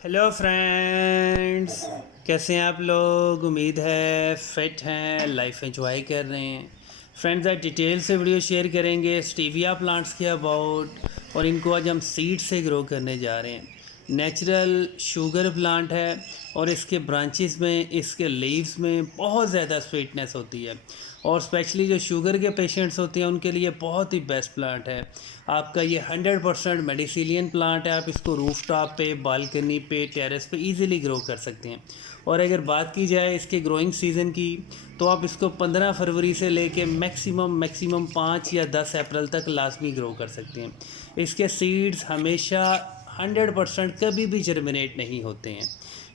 Hello friends, कैसे हैं आप लोग। उम्मीद है फिट हैं, लाइफ एंजॉय कर रहे हैं। फ्रेंड्स, आज डिटेल से वीडियो शेयर करेंगे स्टीविया प्लांट्स के अबाउट, और इनको आज हम सीड से ग्रो करने जा रहे हैं। नेचुरल शुगर प्लांट है और इसके ब्रांचेस में, इसके लीव्स में बहुत ज़्यादा स्वीटनेस होती है, और स्पेशली जो शुगर के पेशेंट्स होते हैं उनके लिए बहुत ही बेस्ट प्लांट है। आपका ये 100% मेडिसिलियन प्लांट है। आप इसको रूफ टॉप पे, बालकनी पे, टेरेस पे इजीली ग्रो कर सकते हैं। और अगर बात की जाए इसके ग्रोइंग सीज़न की, तो आप इसको 15 फरवरी से लेके मैक्सिमम 5 या 10 अप्रैल तक लाजमी ग्रो कर सकते हैं। इसके सीड्स हमेशा 100% कभी भी जर्मिनेट नहीं होते हैं।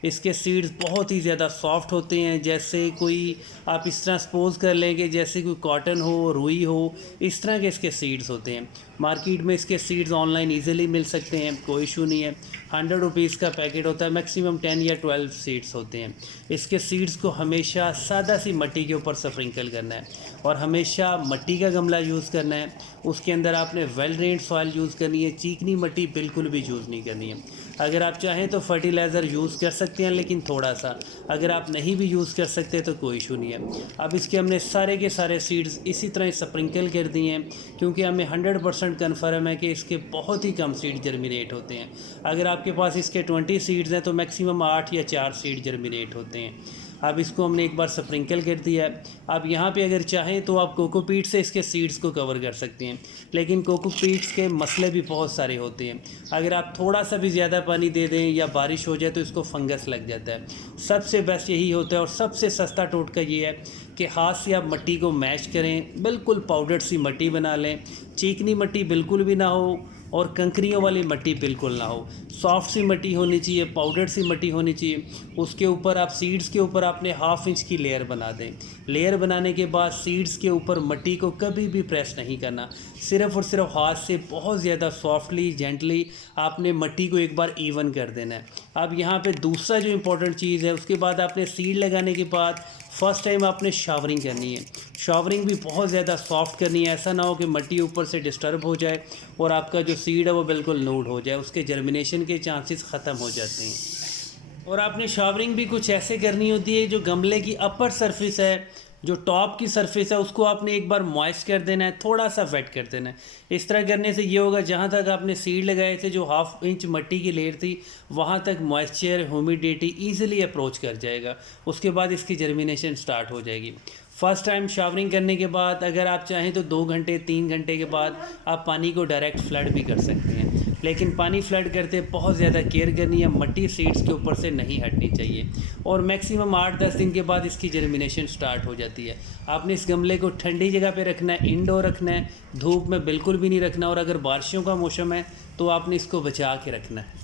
इसके सीड्स बहुत ही ज़्यादा सॉफ्ट होते हैं। जैसे कोई, आप इस तरह सपोज़ कर लेंगे जैसे कोई कॉटन हो, रुई हो, इस तरह के इसके सीड्स होते हैं। मार्केट में इसके सीड्स ऑनलाइन इजीली मिल सकते हैं, कोई इशू नहीं है। 100 रुपीज़ का पैकेट होता है, मैक्सिमम 10 या 12 सीड्स होते हैं। इसके सीड्स को हमेशा सादा सी मिट्टी के ऊपर स्प्रिंकल करना है, और हमेशा मिट्टी का गमला यूज़ करना है। उसके अंदर आपने वेल ड्रेन्ड सॉइल यूज़ करनी है, चीकनी मिट्टी बिल्कुल भी यूज़ नहीं करनी है। अगर आप चाहें तो फर्टिलाइज़र यूज़ कर सकते हैं, लेकिन थोड़ा सा। अगर आप नहीं भी यूज़ कर सकते तो कोई इशू नहीं है। अब इसके हमने सारे के सारे सीड्स इसी तरह स्प्रिंकल कर दिए हैं, क्योंकि हमें 100% कन्फर्म है कि इसके बहुत ही कम सीड जर्मिनेट होते हैं। अगर आपके पास इसके 20 सीड्स हैं तो मैक्सिमम 8 या 4 सीड जर्मिनेट होते हैं। अब इसको हमने एक बार स्प्रिंकल कर दिया है। अब यहाँ पे अगर चाहें तो आप कोकोपीट से इसके सीड्स को कवर कर सकते हैं, लेकिन कोकोपीट्स के मसले भी बहुत सारे होते हैं। अगर आप थोड़ा सा भी ज़्यादा पानी दे दें या बारिश हो जाए तो इसको फंगस लग जाता है। सबसे बेस्ट यही होता है, और सबसे सस्ता टोटका ये है कि हाथ से आप मिट्टी को मैश करें, बिल्कुल पाउडर सी मिट्टी बना लें। चीकनी मिट्टी बिल्कुल भी ना हो, और कंकरियों वाली मिट्टी बिल्कुल ना हो। सॉफ्ट सी मिट्टी होनी चाहिए, पाउडर सी मिट्टी होनी चाहिए। उसके ऊपर आप सीड्स के ऊपर आपने 1/2 इंच की लेयर बना दें। लेयर बनाने के बाद सीड्स के ऊपर मिट्टी को कभी भी प्रेस नहीं करना, सिर्फ़ और सिर्फ हाथ से बहुत ज़्यादा सॉफ्टली, जेंटली आपने मिट्टी को एक बार इवन कर देना है। अब यहाँ पे दूसरा जो इम्पोर्टेंट चीज़ है, उसके बाद आपने सीड लगाने के बाद फ़र्स्ट टाइम आपने शावरिंग करनी है। शावरिंग भी बहुत ज़्यादा सॉफ्ट करनी है, ऐसा ना हो कि मिट्टी ऊपर से डिस्टर्ब हो जाए और आपका जो सीड है वो बिल्कुल नूड हो जाए, उसके जर्मिनेशन के चांसेस ख़त्म हो जाते हैं। और आपने शावरिंग भी कुछ ऐसे करनी होती है, जो गमले की अपर सरफेस है, जो टॉप की सरफेस है, उसको आपने एक बार मॉइस्ट कर देना है, थोड़ा सा वेट कर देना है। इस तरह करने से ये होगा, जहाँ तक आपने सीड लगाए थे, जो 1/2 इंच मिट्टी की लेयर थी, वहाँ तक मॉइस्चर, ह्यूमिडिटी ईजिली अप्रोच कर जाएगा। उसके बाद इसकी जर्मिनेशन स्टार्ट हो जाएगी। फ़र्स्ट टाइम शावरिंग करने के बाद अगर आप चाहें तो 2 घंटे 3 घंटे के बाद आप पानी को डायरेक्ट फ्लड भी कर सकते हैं, लेकिन पानी फ्लड करते बहुत ज़्यादा केयर करनी है, मिट्टी सीड्स के ऊपर से नहीं हटनी चाहिए। और मैक्सिमम 8-10 दिन के बाद इसकी जर्मिनेशन स्टार्ट हो जाती है। आपने इस गमले को ठंडी जगह पे रखना है, इंडोर रखना है, धूप में बिल्कुल भी नहीं रखना, और अगर बारिशों का मौसम है तो आपने इसको बचा के रखना है।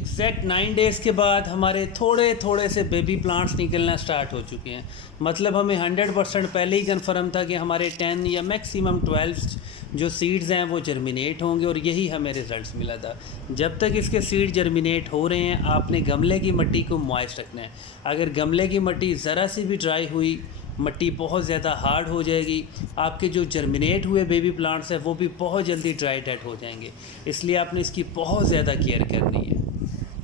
एग्जैक्ट 9 डेज़ के बाद हमारे थोड़े थोड़े से बेबी प्लांट्स निकलना स्टार्ट हो चुके हैं। मतलब हमें 100% पहले ही कंफर्म था कि हमारे 10 या मैक्सिमम 12 जो सीड्स हैं वो जर्मिनेट होंगे, और यही हमें रिज़ल्ट्स मिला था। जब तक इसके सीड जर्मिनेट हो रहे हैं, आपने गमले की मिट्टी को मॉइस्ट रखना है। अगर गमले की मिट्टी ज़रा सी भी ड्राई हुई, मिट्टी बहुत ज़्यादा हार्ड हो जाएगी, आपके जो जर्मिनेट हुए बेबी प्लांट्स हैं वो भी बहुत जल्दी ड्राई डेड हो जाएंगे। इसलिए आपने इसकी बहुत ज़्यादा केयर करनी है।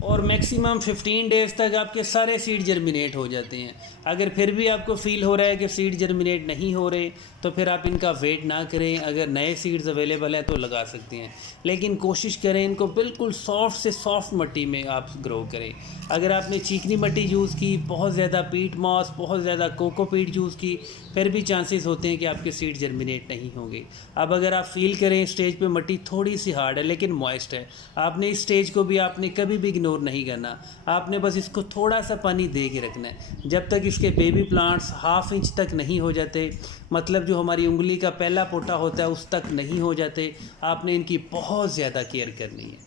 और मैक्सिमम 15 डेज़ तक आपके सारे सीड जर्मिनेट हो जाते हैं। अगर फिर भी आपको फ़ील हो रहा है कि सीड जर्मिनेट नहीं हो रहे, तो फिर आप इनका वेट ना करें। अगर नए सीड्स अवेलेबल हैं तो लगा सकते हैं, लेकिन कोशिश करें इनको बिल्कुल सॉफ्ट से सॉफ्ट मिट्टी में आप ग्रो करें। अगर आपने चीकनी मिट्टी यूज़ की, बहुत ज़्यादा पीट मॉस, बहुत ज़्यादा कोकोपीट यूज़ की, फिर भी चांसेस होते हैं कि आपके सीड जर्मिनेट नहीं होंगे। अब अगर आप फील करें स्टेज पे मिट्टी थोड़ी सी हार्ड है लेकिन मॉइस्ट है, आपने इस स्टेज को भी आपने कभी भी इग्नोर नहीं करना। आपने बस इसको थोड़ा सा पानी दे के रखना है। जब तक इसके बेबी प्लांट्स 1/2 इंच तक नहीं हो जाते, मतलब जो हमारी उंगली का पहला पोटा होता है उस तक नहीं हो जाते, आपने इनकी बहुत ज़्यादा केयर करनी है।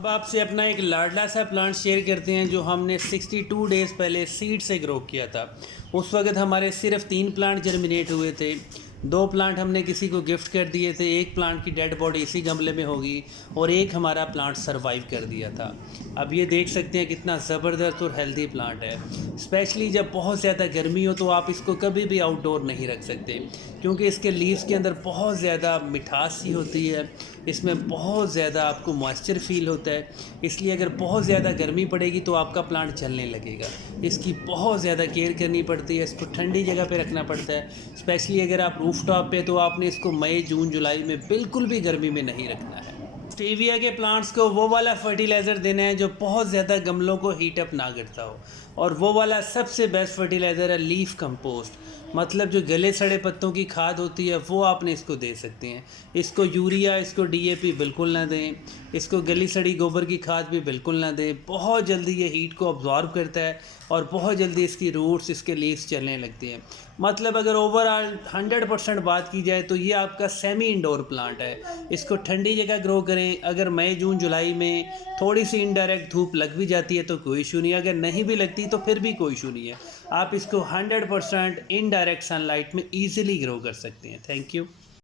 अब आपसे अपना एक लाडला सा प्लांट शेयर करते हैं, जो हमने 62 डेज़ पहले सीड से ग्रो किया था। उस वक्त हमारे सिर्फ 3 प्लांट जर्मिनेट हुए थे। 2 प्लांट हमने किसी को गिफ्ट कर दिए थे, एक प्लांट की डेड बॉडी इसी गमले में होगी, और एक हमारा प्लांट सरवाइव कर दिया था। अब ये देख सकते हैं कितना ज़बरदस्त और हेल्दी प्लांट है। स्पेशली जब बहुत ज़्यादा गर्मी हो तो आप इसको कभी भी आउटडोर नहीं रख सकते, क्योंकि इसके लीव्स के अंदर बहुत ज़्यादा मिठास सी होती है, इसमें बहुत ज़्यादा आपको मॉइस्चर फील होता है, इसलिए अगर बहुत ज़्यादा गर्मी पड़ेगी तो आपका प्लांट चलने लगेगा। इसकी बहुत ज़्यादा केयर करनी पड़ती है, इसको ठंडी जगह पे रखना पड़ता है। स्पेशली अगर आप रूफ टॉप पे, तो आपने इसको मई जून जुलाई में बिल्कुल भी गर्मी में नहीं रखना है। स्टीविया के प्लांट्स को वो वाला फर्टिलाइज़र देना है जो बहुत ज़्यादा गमलों को हीट अप ना करता हो, और वो वाला सबसे बेस्ट फर्टिलाइज़र है लीफ कंपोस्ट। मतलब जो गले सड़े पत्तों की खाद होती है वो आपने इसको दे सकते हैं। इसको यूरिया, इसको डीएपी बिल्कुल ना दें, इसको गली सड़ी गोबर की खाद भी बिल्कुल ना दें। बहुत जल्दी ये हीट को अब्जॉर्ब करता है और बहुत जल्दी इसकी रूट्स, इसके लीव्स चलने लगती हैं। मतलब अगर ओवरऑल 100% बात की जाए तो ये आपका सेमी इंडोर प्लांट है। इसको ठंडी जगह ग्रो करें। अगर मई जून जुलाई में थोड़ी सी इनडायरेक्ट धूप लग भी जाती है तो कोई इशू नहीं है, अगर नहीं भी लगती तो फिर भी कोई इशू नहीं है। आप इसको 100% इनडायरेक्ट सनलाइट में ईजिली ग्रो कर सकते हैं। Thank you.